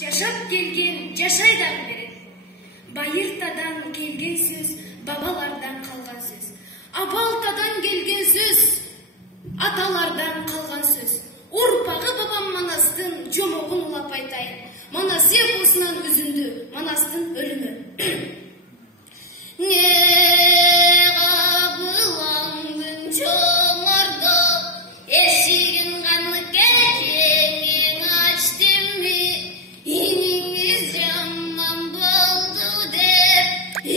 Жашап келген жашайдан бери. Байыртадан келген сөз, бабалардан қалған сөз. Абалтадан келген сөз, аталардан қалған сөз. Урпағы бабам Манастың жомоғын улап айтайын. Манас епосынан үзінді, Манастың өлімі. Не қабылаңдың чомарда, ешігін қаны кекең аштемі, иніңіз жаман болды деп,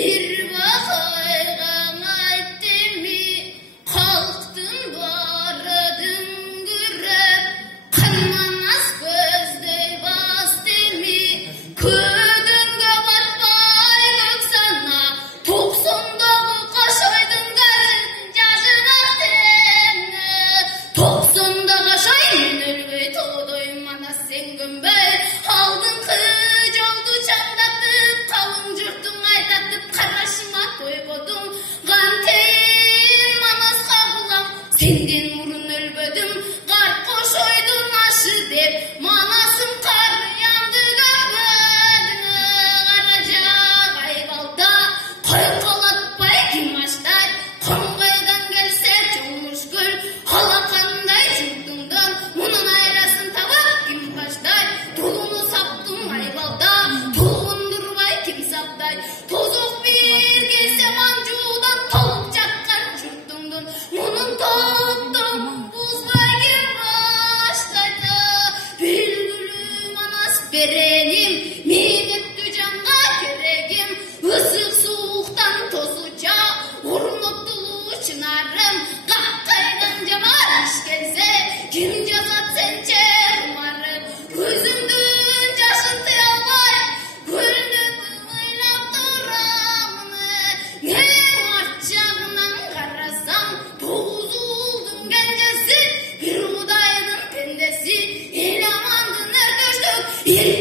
ирбақайған айттемі, қалқтың барыдың күріп, қанманас көздей бастемі, көдіңгі батпай көксана, тоқсондағы қашайдың дәрін жажына сені, тоқсонда қашайын өлбей тоғдой Манас сен көнбей, алдың жолды чаңдатып, қалың жұртың айтатып, қарашыма тойбодың, қантейін Манасқа құлам, сенден мұрын өлбөдім, қар қошойдың ашы деп, Манасым қарыянды көрбөдің, қаражақ айбалда, қой қолатпай кім аштай, қонғайдан келсе жоңышкөл, алақандай жұртыңдан, мұнын айрасын табап кім баштай, тұлыны саптың айбалда, тұлғындырбай кім саптай, тозық бір келсе манжудан, толып жатқан жұртыңдың, мұнын топтың бұзбай кім баштайды, білгілі Манас беренім, менетті жанға керегім, үсік суықтан тозуча, ұрнықтылы чынарым, қаққайдан жамараш келсе, кім жазат сенче ұмарым, көзімдің жашын тыя алмай, көлдетті ойлап тұрамын, ең арт жағынан қарасам, тоғыз ұлдың кенжесі, бір құдайдың пендесі, ел амандың әркөштік, ел